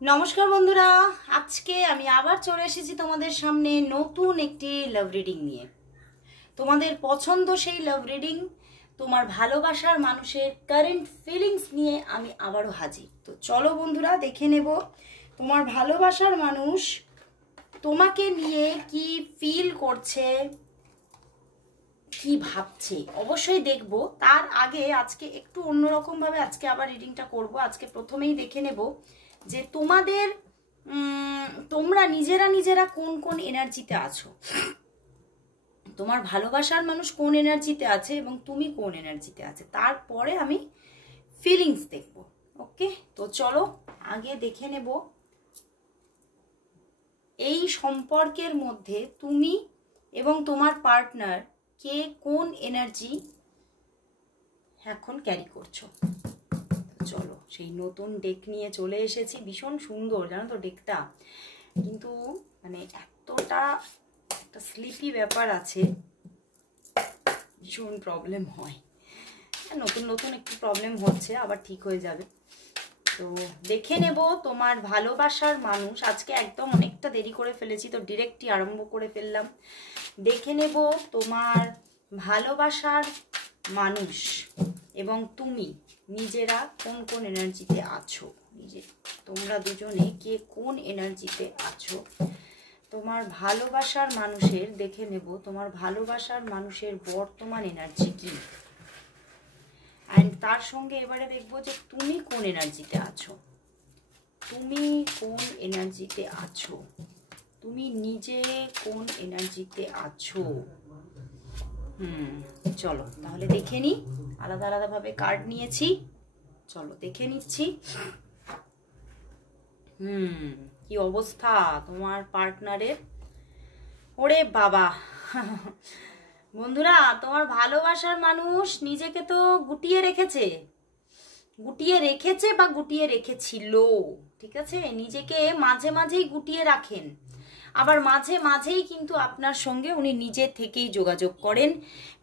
নমস্কার বন্ধুরা, আজকে আমি আবার চলে এসেছি তোমাদের সামনে নতুন একটি লাভ রিডিং নিয়ে। তোমাদের পছন্দ সেই লাভ রিডিং, তোমার ভালোবাসার মানুষের কারেন্ট ফিলিংস নিয়ে আমি আবারও হাজির। তো চলো বন্ধুরা, দেখে নেব তোমার ভালোবাসার মানুষ তোমাকে নিয়ে কি ফিল করছে, কি ভাবছে, অবশ্যই দেখব। তার আগে আজকে একটু অন্যরকম ভাবে আজকে আবার রিডিংটা করব। আজকে প্রথমেই দেখে নেব যে তোমাদের তোমরা নিজেরা কোন কোন এনার্জিতে আছো, তোমার ভালোবাসার মানুষ কোন এনার্জিতে আছে এবং তুমি কোন এনার্জিতে আছে, তারপরে আমি ফিলিংস দেখব। ওকে, তো চলো আগে দেখে নেব এই সম্পর্কের মধ্যে তুমি এবং তোমার পার্টনার কে কোন এনার্জি এখন ক্যারি করছো। চলো, সেই নতুন ডেক নিয়ে চলে এসেছি। ভীষণ সুন্দর জানো তো ডেকটা, কিন্তু মানে এতটা একটা স্লিপি ব্যাপার আছে, ভীষণ প্রবলেম হয়। নতুন নতুন একটু প্রবলেম হচ্ছে, আবার ঠিক হয়ে যাবে। তো দেখে নেব তোমার ভালোবাসার মানুষ। আজকে একদম অনেকটা দেরি করে ফেলেছি, তো ডিরেক্টই আরম্ভ করে ফেললাম। দেখে নেব তোমার ভালোবাসার মানুষ এবং তুমি নিজেরা কোন কোন এনার্জিতে আছো, তোমরা দুজনে কে কোন এনার্জিতে আছো। তোমার ভালোবাসার মানুষের দেখে নেব তোমার ভালোবাসার মানুষের বর্তমান এনার্জি কি, অ্যান্ড তার সঙ্গে এবারে দেখবো যে তুমি কোন এনার্জিতে আছো, তুমি কোন এনার্জিতে আছো, তুমি নিজে কোন এনার্জিতে আছো। চলো তাহলে দেখে নি। আলাদা আলাদা ভাবে কার্ড নিয়েছি, চলো দেখে নিচ্ছি। কি অবস্থা তোমার পার্টনারের। ওরে বাবা বন্ধুরা, তোমার ভালোবাসার মানুষ নিজেকে তো গুটিয়ে রেখেছে বা গুটিয়ে রেখেছিল, ঠিক আছে। নিজেকে মাঝে মাঝেই গুটিয়ে রাখেন, আবার মাঝে মাঝেই কিন্তু আপনার সঙ্গে উনি নিজে থেকেই যোগাযোগ করেন,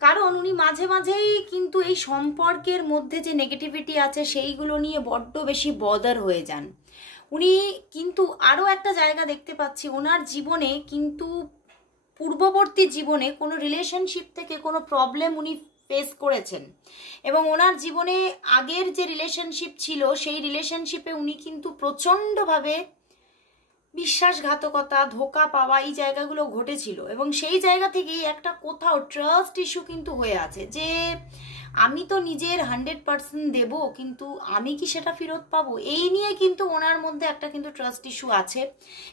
কারণ উনি মাঝে মাঝেই কিন্তু এই সম্পর্কের মধ্যে যে নেগেটিভিটি আছে সেইগুলো নিয়ে বড্ড বেশি বদার হয়ে যান। উনি কিন্তু আরও একটা জায়গা দেখতে পাচ্ছি, ওনার জীবনে কিন্তু পূর্ববর্তী জীবনে কোনো রিলেশনশিপ থেকে কোনো প্রবলেম উনি ফেস করেছেন, এবং ওনার জীবনে আগের যে রিলেশনশিপ ছিল সেই রিলেশনশিপে উনি কিন্তু প্রচণ্ডভাবে বিশ্বাসঘাতকতা, ধোকা পাওয়া, এই জায়গাগুলো ঘটেছিল, এবং সেই জায়গা থেকেই একটা কোথাও ট্রাস্ট ইস্যু কিন্তু হয়ে আছে যে আমি তো নিজের 100% দেব, কিন্তু আমি কি সেটা ফেরত পাবো, এই নিয়ে কিন্তু ওনার মধ্যে একটা কিন্তু ট্রাস্ট ইস্যু আছে,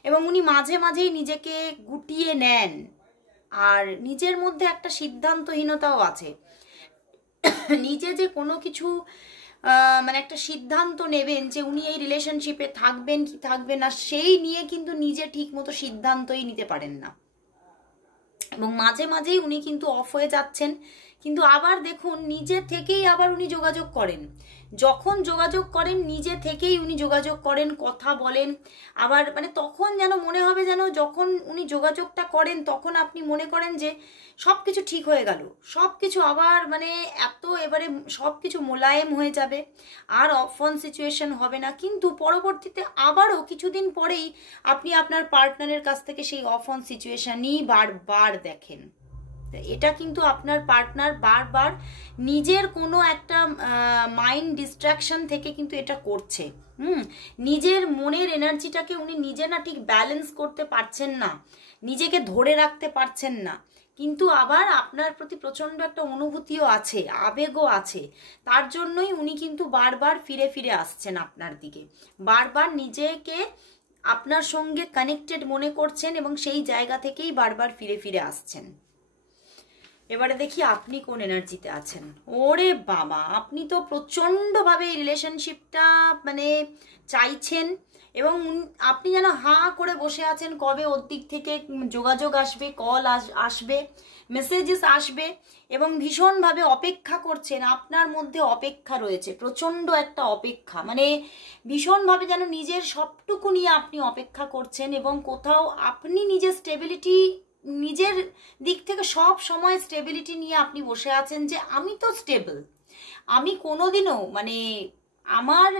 এবং উনি মাঝে মাঝেই নিজেকে গুটিয়ে নেন, আর নিজের মধ্যে একটা সিদ্ধান্তহীনতাও আছে। নিজে যে কোনো কিছু মানে একটা সিদ্ধান্ত নেবেন যে উনি এই রিলেশনশিপে থাকবেন কি থাকবেন না, সেই নিয়ে কিন্তু নিজে ঠিক মতো সিদ্ধান্তই নিতে পারেন না, এবং মাঝে মাঝেই উনি কিন্তু অফ হয়ে যাচ্ছেন। কিন্তু আবার দেখুন নিজে থেকেই আবার উনি যোগাযোগ করেন, যখন যোগাযোগ করেন নিজে থেকেই উনি যোগাযোগ করেন, কথা বলেন। আবার মানে তখন যেন মনে হবে যেন যখন উনি যোগাযোগটা করেন তখন আপনি মনে করেন যে সব কিছু ঠিক হয়ে গেল, সব কিছু আবার মানে এবারে সব কিছু মোলায়েম হয়ে যাবে, আর অফ অন সিচুয়েশন হবে না। কিন্তু পরবর্তীতে আবারও কিছুদিন পরেই আপনি আপনার পার্টনারের কাছ থেকে সেই অফ অন সিচুয়েশনই বারবার দেখেন। এটা কিন্তু আপনার পার্টনার বারবার নিজের কোনো একটা মাইন্ড ডিস্ট্রাকশন থেকে কিন্তু এটা করছে। নিজের মনের এনার্জিটাকে উনি নিজে না ঠিক ব্যালেন্স করতে পারছেন না, নিজেকে ধরে রাখতে পারছেন না, কিন্তু আবার আপনার প্রতি প্রচণ্ড একটা অনুভূতিও আছে, আবেগও আছে। তার জন্যই উনি কিন্তু বারবার ফিরে ফিরে আসছেন আপনার দিকে, বারবার নিজেকে আপনার সঙ্গে কানেক্টেড মনে করছেন, এবং সেই জায়গা থেকেই বারবার ফিরে ফিরে আসছেন। এবারে দেখি আপনি কোন এনার্জিতে আছেন। ওরে বাবা, আপনি তো প্রচণ্ডভাবে এই রিলেশনশিপটা মানে চাইছেন, এবং আপনি যেন হাঁ করে বসে আছেন কবে ওর দিক থেকে যোগাযোগ আসবে, কল আসবে, মেসেজেস আসবে, এবং ভীষণভাবে অপেক্ষা করছেন। আপনার মধ্যে অপেক্ষা রয়েছে, প্রচণ্ড একটা অপেক্ষা, মানে ভীষণভাবে যেন নিজের সবটুকু নিয়ে আপনি অপেক্ষা করছেন, এবং কোথাও আপনি নিজের স্টেবিলিটি, নিজের দিক থেকে সব সময় স্টেবিলিটি নিয়ে আপনি বসে আছেন যে আমি তো স্টেবল, আমি কোনোদিনও মানে আমার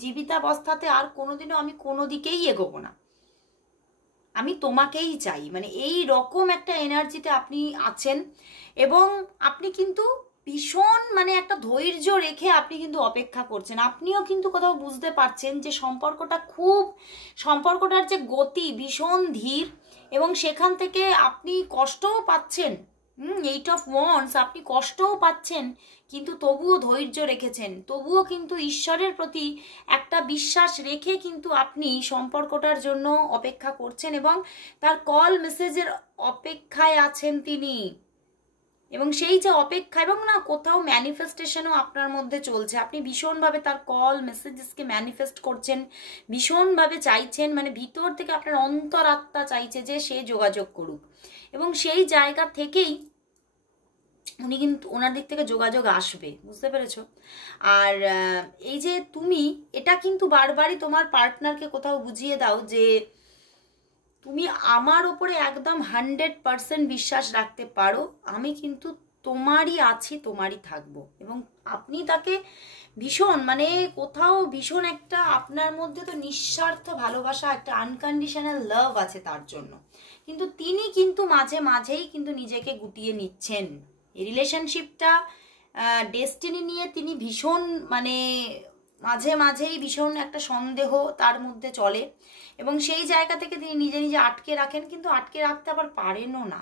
জীবিতাবস্থাতে আর কোনোদিনও আমি কোনো দিকেই এগোবো না, আমি তোমাকেই চাই, মানে এই রকম একটা এনার্জিতে আপনি আছেন। এবং আপনি কিন্তু ভীষণ মানে একটা ধৈর্য রেখে আপনি কিন্তু অপেক্ষা করছেন। আপনিও কিন্তু কোথাও বুঝতে পারছেন যে সম্পর্কটার যে গতি ভীষণ ধীর, এবং সেখান থেকে আপনি কষ্টও পাচ্ছেন। 8 অফ ওয়ান্ডস, আপনি কষ্টও পাচ্ছেন, কিন্তু তবুও ধৈর্য রেখেছেন, তবুও কিন্তু ঈশ্বরের প্রতি একটা বিশ্বাস রেখে কিন্তু আপনি সম্পর্কটার জন্য অপেক্ষা করছেন এবং তার কল মেসেজের অপেক্ষায় আছেন তিনি। এবং সেই যে অপেক্ষা, এবং না কোথাও ম্যানিফেস্টেশনও আপনার মধ্যে চলছে, আপনি ভীষণভাবে তার কল মেসেজেসকে ম্যানিফেস্ট করছেন, ভীষণভাবে চাইছেন, মানে ভিতর থেকে আপনার অন্তরাত্মা চাইছে যে সে যোগাযোগ করুক, এবং সেই জায়গা থেকেই উনি কিন্তু ওনার দিক থেকে যোগাযোগ আসবে, বুঝতে পেরেছ? আর এই যে তুমি এটা কিন্তু বারবারই তোমার পার্টনারকে কোথাও বুঝিয়ে দাও যে তুমি আমার ওপরে একদম 100% বিশ্বাস রাখতে পারো, আমি কিন্তু তোমারই আছি, তোমারই থাকবো। এবং আপনি তাকে ভীষণ মানে কোথাও ভীষণ একটা আপনার মধ্যে তো নিঃস্বার্থ ভালোবাসা, একটা আনকন্ডিশনাল লাভ আছে তার জন্য, কিন্তু তিনি কিন্তু মাঝে মাঝেই কিন্তু নিজেকে গুটিয়ে নিচ্ছেন। এই রিলেশনশিপটা ডেস্টিনি নিয়ে তিনি ভীষণ মানে মাঝে মাঝেই ভীষণ একটা সন্দেহ তার মধ্যে চলে, এবং সেই জায়গা থেকে তিনি নিজে নিজে আটকে রাখেন, কিন্তু আটকে রাখতে আবার পারেনও না।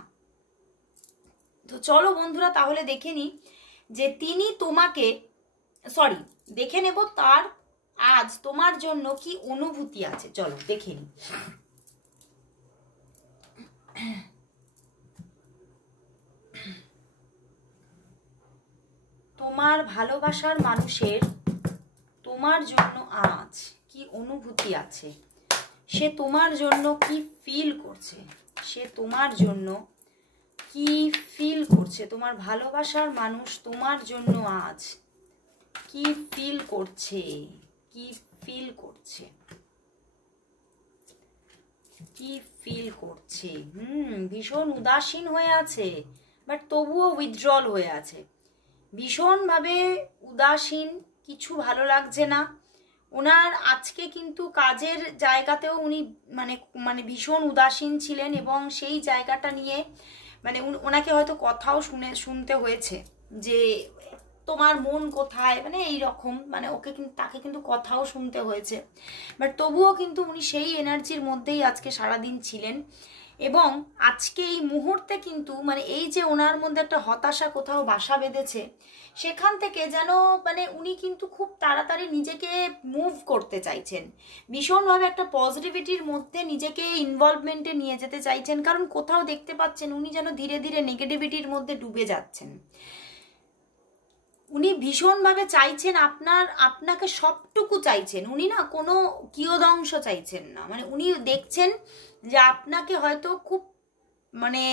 তো চলো বন্ধুরা তাহলে দেখে নি যে তিনি তোমাকে দেখে নেব তার আজ তোমার জন্য কি অনুভূতি আছে। চলো দেখে নি। তোমার ভালোবাসার মানুষের তোমার জন্য আজ কি অনুভূতি আছে, সে তোমার জন্য কি ফিল করছে, সে তোমার জন্য কি ফিল করছে, তোমার ভালোবাসার মানুষ তোমার জন্য আজ কি ফিল করছে, কি ফিল করছে, কি ফিল করছে। ভীষণ উদাসীন হয়ে আছে, বাট তবুও উইথড্রল হয়ে আছে, ভীষণভাবে উদাসীন, কিছু ভালো লাগছে না ওনার। আজকে কিন্তু কাজের জায়গাতেও উনি মানে মানে ভীষণ উদাসীন ছিলেন, এবং সেই জায়গাটা নিয়ে মানে ওনাকে হয়তো কথাও শুনতে হয়েছে যে তোমার মন কোথায়, মানে এই রকম, মানে ওকে কিন্তু তাকে কিন্তু কথাও শুনতে হয়েছে, বাট তবুও কিন্তু উনি সেই এনার্জির মধ্যেই আজকে সারাদিন ছিলেন। এবং আজকে এই মুহূর্তে কিন্তু মানে এই যে ওনার মধ্যে একটা হতাশা কোথাও বাসা বেঁধেছে, সেখান থেকে যেন মানে উনি কিন্তু খুব তাড়াতাড়ি নিজেকে মুভ করতে চাইছেন, ভীষণভাবে একটা পজিটিভিটির মধ্যে নিজেকে ইনভলভমেন্টে নিয়ে যেতে চাইছেন, কারণ কোথাও দেখতে পাচ্ছেন উনি যেন ধীরে ধীরে নেগেটিভিটির মধ্যে ডুবে যাচ্ছেন। উনি ভীষণভাবে চাইছেন আপনাকে সবটুকু চাইছেন, উনি না কোনো কিয়দংশ চাইছেন না, মানে উনি দেখছেন যে আপনাকে হয়তো খুব মানে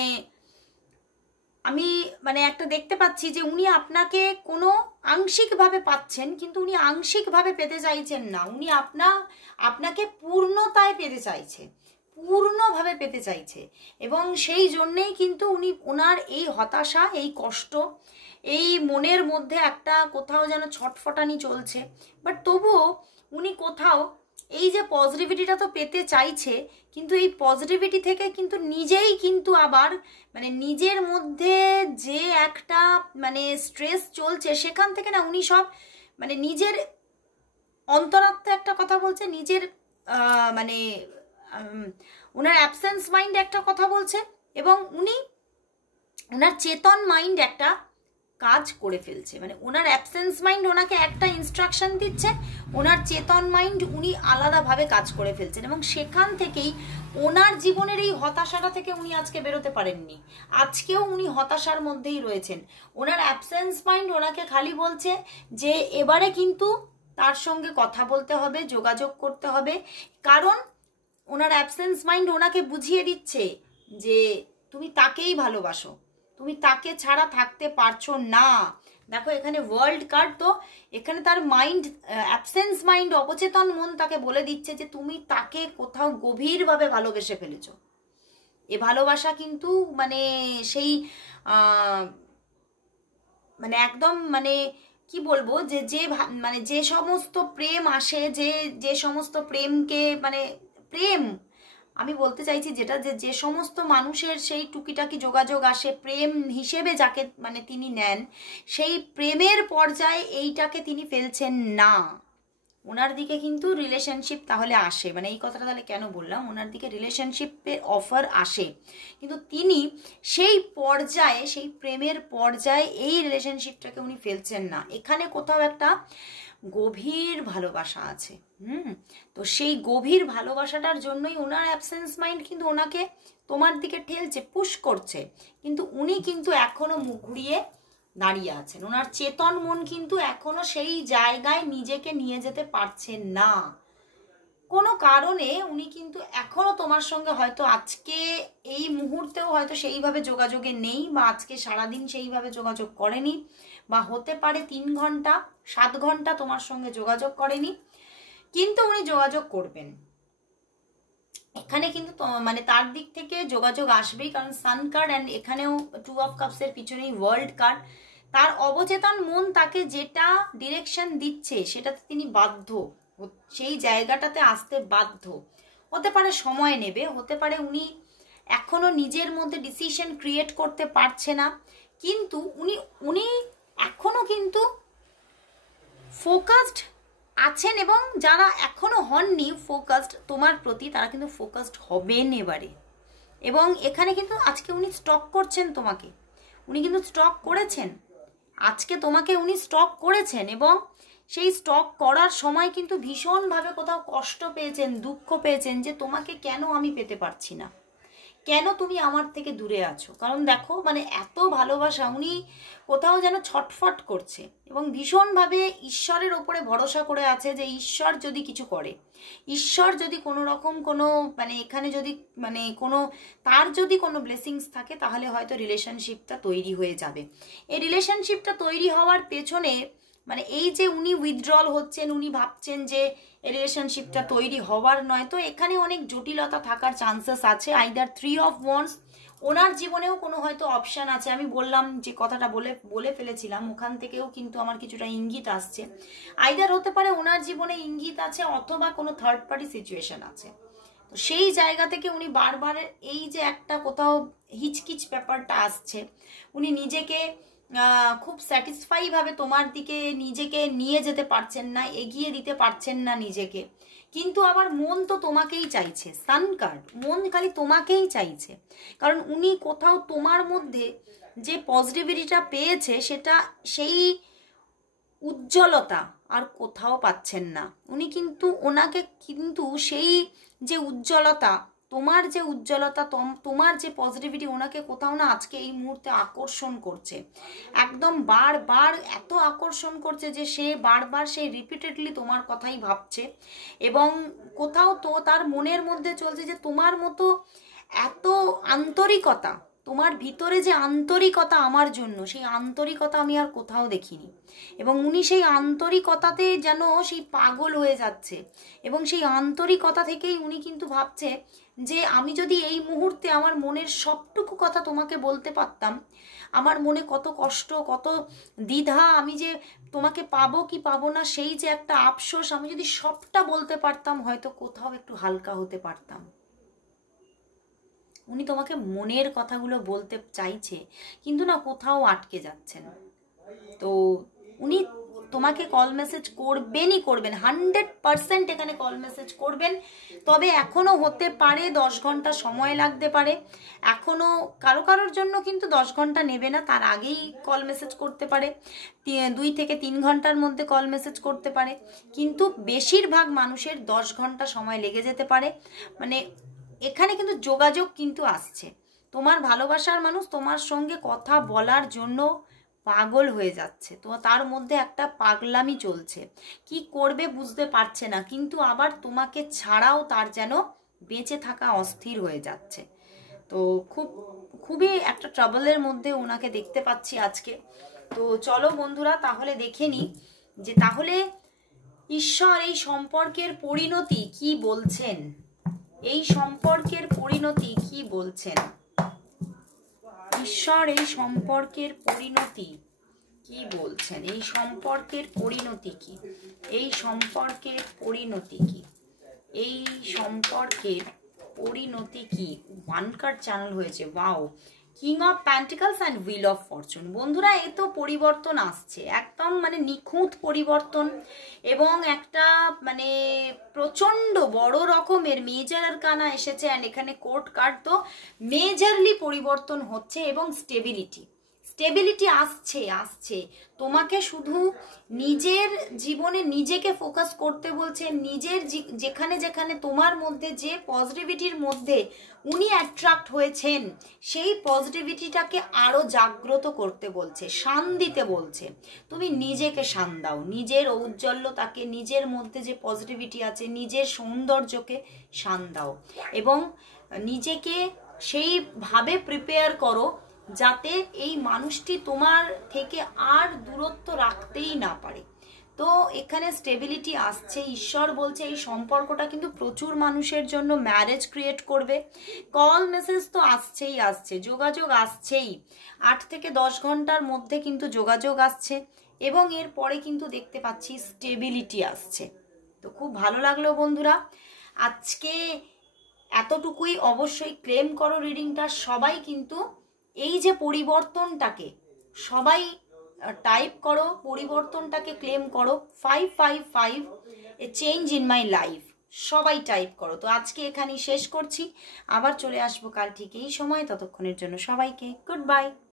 আমি মানে একটা দেখতে পাচ্ছি যে উনি আপনাকে কোনো আংশিকভাবে পাচ্ছেন, কিন্তু উনি আংশিকভাবে পেতে চাইছেন না, উনি আপনাকে পূর্ণতায় পেতে চাইছে, পূর্ণভাবে পেতে চাইছে। এবং সেই জন্যেই কিন্তু উনি ওনার এই হতাশা, এই কষ্ট, এই মনের মধ্যে একটা কোথাও যেন ছটফটানি চলছে, বাট তবুও উনি কোথাও এই যে পজিটিভিটিটা তো পেতে চাইছে, কিন্তু এই পজিটিভিটি থেকে কিন্তু নিজেই কিন্তু আবার মানে নিজের মধ্যে যে একটা মানে স্ট্রেস চলছে, সেখান থেকে না উনি সব মানে নিজের অন্তরাত্মা একটা কথা বলছে, নিজের মানে ওনার অ্যাবসেন্স মাইন্ড একটা কথা বলছে, এবং ওনার চেতন মাইন্ড একটা কাজ করে ফেলছে। মানে ওনার অ্যাবসেন্স মাইন্ড ওনাকে একটা ইনস্ট্রাকশন দিচ্ছে, ওনার চেতন মাইন্ড উনি আলাদাভাবে কাজ করে ফেলছেন, এবং সেখান থেকেই ওনার জীবনের এই হতাশাটা থেকে উনি আজকে বেরোতে পারেননি, আজকেও উনি হতাশার মধ্যেই রয়েছেন। ওনার অ্যাবসেন্স মাইন্ড ওনাকে খালি বলছে যে এবারে কিন্তু তার সঙ্গে কথা বলতে হবে, যোগাযোগ করতে হবে, কারণ ওনার অ্যাবসেন্স মাইন্ড ওনাকে বুঝিয়ে দিচ্ছে যে তুমি তাকেই ভালোবাসো, তুমি তাকে ছাড়া থাকতে পারছো না। দেখো এখানে ওয়ার্ল্ড কার্ড, তো এখানে তার মাইন্ড, অ্যাবসেন্স মাইন্ড, অবচেতন মন তাকে বলে দিচ্ছে যে তুমি তাকে কোথাও গভীরভাবে ভালোবেসে ফেলেছো। এ ভালোবাসা কিন্তু মানে সেই মানে একদম মানে কি বলবো, যে যে মানে যে সমস্ত প্রেম আসে, যে যে সমস্ত প্রেমকে মানে প্রেম আমি বলতে চাইছি যেটা, যে যে সমস্ত মানুষের সেই টুকিটাকি যোগাযোগ আসে প্রেম হিসেবে যাকে মানে তিনি নেন, সেই প্রেমের পর্যায়ে এইটাকে তিনি ফেলছেন না। ওনার দিকে কিন্তু রিলেশনশিপ তাহলে আসে, মানে এই কথাটা তাহলে কেন বললাম, ওনার দিকে রিলেশনশিপের অফার আসে, কিন্তু তিনি সেই পর্যায়ে, সেই প্রেমের পর্যায়ে এই রিলেশনশিপটাকে উনি ফেলছেন না। এখানে কোথাও একটা গভীর ভালোবাসা আছে। তো সেই গভীর ভালোবাসাটার জন্যই ওনার অ্যাবসেন্স মাইন্ড কিন্তু ওনাকে তোমার দিকে ঠেলছে, পুশ করছে, কিন্তু উনি কিন্তু এখনো মুখ ঘুরিয়ে দাঁড়িয়ে আছেন। ওনার চেতন মন কিন্তু এখনো সেই জায়গায় নিজেকে নিয়ে যেতে পারছেন না কোনো কারণে। উনি কিন্তু এখনো তোমার সঙ্গে হয়তো আজকে এই মুহূর্তেও হয়তো সেইভাবে যোগাযোগে নেই, বা আজকে সারাদিন সেইভাবে যোগাযোগ করেনি, বা হতে পারে 3 ঘন্টা 7 ঘন্টা তোমার সঙ্গে যোগাযোগ করেনি, কিন্তু উনি যোগাযোগ করবেন। এখানে কিন্তু মানে তার দিক থেকে যোগাযোগ আসবেই, কারণ সান কার্ড অ্যান্ড এখানেও 2 অফ কাপসের পিছনেই ওয়ার্ল্ড কার্ড। তার অবচেতন মন তাকে যেটা ডিরেকশন দিচ্ছে সেটাতে তিনি বাধ্য, সেই জায়গাটাতে আসতে বাধ্য। হতে পারে সময় নেবে, হতে পারে উনি এখনো নিজের মধ্যে ডিসিশন ক্রিয়েট করতে পারছে না, কিন্তু উনি এখনো কিন্তু ফোকাসড আছেন, এবং যারা এখনো হননি ফোকাসড তোমার প্রতি, তারা কিন্তু ফোকাসড হবেন এবারে। এবং এখানে কিন্তু আজকে উনি স্টক করছেন তোমাকে, উনি কিন্তু স্টক করেছেন আজকে তোমাকে, উনি স্টক করেছেন, এবং সেই স্টক করার সময় কিন্তু ভীষণভাবে কোথাও কষ্ট পেয়েছেন, দুঃখ পেয়েছেন, যে তোমাকে কেন আমি পেতে পারছি না, কেন তুমি আমার থেকে দূরে আছো। কারণ দেখো মানে এত ভালোবাসা, উনি কোথাও যেন ছটফট করছে, এবং ভীষণভাবে ঈশ্বরের ওপরে ভরসা করে আছে যে ঈশ্বর যদি কিছু করে, ঈশ্বর যদি কোনো রকম কোনো মানে এখানে যদি মানে কোনো তার যদি কোনো ব্লেসিংস থাকে, তাহলে হয়তো রিলেশনশিপটা তৈরি হয়ে যাবে। এই রিলেশনশিপটা তৈরি হওয়ার পেছনে মানে এই যে উনি উইথড্রল হচ্ছেন, উনি ভাবছেন যে রিলেশনশিপটা তৈরি হওয়ার নয়, তো এখানে অনেক জটিলতা থাকার চান্সেস আছে। আইদার 3 অফ ওয়ান্ডস, ওনার জীবনেও কোনো হয়তো অপশান আছে। আমি বললাম যে কথাটা বলে ফেলেছিলাম, ওখান থেকেও কিন্তু আমার কিছুটা ইঙ্গিত আসছে। আইদার হতে পারে ওনার জীবনে ইঙ্গিত আছে, অথবা কোনো থার্ড পার্টি সিচুয়েশন আছে। তো সেই জায়গা থেকে উনি বারবার এই যে একটা কোথাও হিচকিচ ব্যাপারটা আসছে, উনি নিজেকে খুব স্যাটিসফাই ভাবে তোমার দিকে নিজেকে নিয়ে যেতে পারছেন না, এগিয়ে দিতে পারছেন না নিজেকে, কিন্তু আবার মন তো তোমাকেই চাইছে। সান কার্ড, মন খালি তোমাকেই চাইছে, কারণ উনি কোথাও তোমার মধ্যে যে পজিটিভিটিটা পেয়েছে, সেটা সেই উজ্জ্বলতা আর কোথাও পাচ্ছেন না উনি, কিন্তু ওনাকে কিন্তু সেই যে উজ্জ্বলতা, তোমার যে উজ্জ্বলতা, তোমার যে পজিটিভিটি ওনাকে কোথাও না আজকে এই মুহূর্তে আকর্ষণ করছে, একদম বারবার এত আকর্ষণ করছে যে সে বারবার সেই রিপিটেডলি তোমার কথাই ভাবছে, এবং কোথাও তো তার মনের মধ্যে চলছে যে তোমার মতো এত আন্তরিকতা, তোমার ভিতরে যে আন্তরিকতা আমার জন্য, সেই আন্তরিকতা আমি আর কোথাও দেখিনি, এবং উনি সেই আন্তরিকতাতে যেন সেই পাগল হয়ে যাচ্ছে, এবং সেই আন্তরিকতা থেকেই উনি কিন্তু ভাবছে যে আমি যদি এই মুহূর্তে আমার মনের সবটুকু কথা তোমাকে বলতে পারতাম, আমার মনে কত কষ্ট, কত দ্বিধা, আমি যে তোমাকে পাবো কি পাবো না সেই যে একটা আফসোস, আমি যদি সবটা বলতে পারতাম, হয়তো কোথাও একটু হালকা হতে পারতাম। উনি তোমাকে মনের কথাগুলো বলতে চাইছে, কিন্তু না কোথাও আটকে যাচ্ছেন। তো উনি তোমাকে কল মেসেজ করবেনই করবেন, 100% এখানে কল মেসেজ করবেন। তবে এখনো হতে পারে 10 ঘন্টা সময় লাগতে পারে, এখনো কারোর জন্য কিন্তু 10 ঘন্টা নেবে না, তার আগেই কল মেসেজ করতে পারে, 2 থেকে 3 ঘন্টার মধ্যে কল মেসেজ করতে পারে, কিন্তু বেশিরভাগ মানুষের 10 ঘন্টা সময় লেগে যেতে পারে। মানে এখানে কিন্তু যোগাযোগ কিন্তু আসছে, তোমার ভালোবাসার মানুষ তোমার সঙ্গে কথা বলার জন্য পাগল হয়ে যাচ্ছে, তো তার মধ্যে একটা পাগলামি চলছে, কি করবে বুঝতে পারছে না, কিন্তু আবার তোমাকে ছাড়াও তার যেন বেঁচে থাকা অস্থির হয়ে যাচ্ছে। তো খুবই একটা ট্রাবলের মধ্যে ওনাকে দেখতে পাচ্ছি আজকে। তো চলো বন্ধুরা তাহলে দেখে নি যে তাহলে ঈশ্বর এই সম্পর্কের পরিণতি কি বলছেন, এই সম্পর্কের পরিণতি কি বলছেন, ঈশ্বর এই সম্পর্কের পরিণতি কি বলছেন? এই সম্পর্কের পরিণতি কি? এই সম্পর্কের পরিণতি কি? এই সম্পর্কের পরিণতি কি? ওয়ান কার্ড চ্যানেল হয়েছে, wow. King of pentacles and wheel of Fortune. বন্ধুরা, এ তো পরিবর্তন আসছে, একদম মানে নিখুঁত পরিবর্তন, এবং একটা মানে প্রচণ্ড বড় রকমের মেজর আরকানা এসেছে। অ্যান্ড এখানে কোর্ট কার্ড, তো মেজরলি পরিবর্তন হচ্ছে এবং স্টেবিলিটি আসছে। তোমাকে শুধু নিজের জীবনে নিজেকে ফোকাস করতে বলছে, নিজের যেখানে যেখানে তোমার মধ্যে যে পজিটিভিটির মধ্যে উনি অ্যাট্রাক্ট হয়েছেন সেই পজিটিভিটিটাকে আরো জাগ্রত করতে বলছে, শান দিতে বলছে। তুমি নিজেকে শান দাও, নিজের ঔজ্জ্বল্যতাকে, নিজের মধ্যে যে পজিটিভিটি আছে, নিজের সৌন্দর্যকে শান দাও, এবং নিজেকে সেইভাবে প্রিপেয়ার করো যাতে এই মানুষটি তোমার থেকে আর দূরত্ব রাখতেই না পারে। তো এখানে স্টেবিলিটি আসছে। ঈশ্বর বলছে এই সম্পর্কটা কিন্তু প্রচুর মানুষের জন্য ম্যারেজ ক্রিয়েট করবে। কল মেসেজ তো আসছে, যোগাযোগ আসছেই, 8 থেকে 10 ঘন্টার মধ্যে কিন্তু যোগাযোগ আসছে, এবং এরপরে কিন্তু দেখতে পাচ্ছি স্টেবিলিটি আসছে। তো খুব ভালো লাগলো বন্ধুরা, আজকে এতটুকুই। অবশ্যই ক্লেম করো রিডিংটা সবাই, কিন্তু এই যে পরিবর্তনটাকে সবাই টাইপ করো, পরিবর্তনটাকে ক্লেম করো। 555 এ চেঞ্জ ইন মাই লাইফ, সবাই টাইপ করো। তো আজকে এখানেই শেষ করছি, আবার চলে আসবো কাল ঠিক এই সময়। ততক্ষণের জন্য সবাইকে গুড বাই।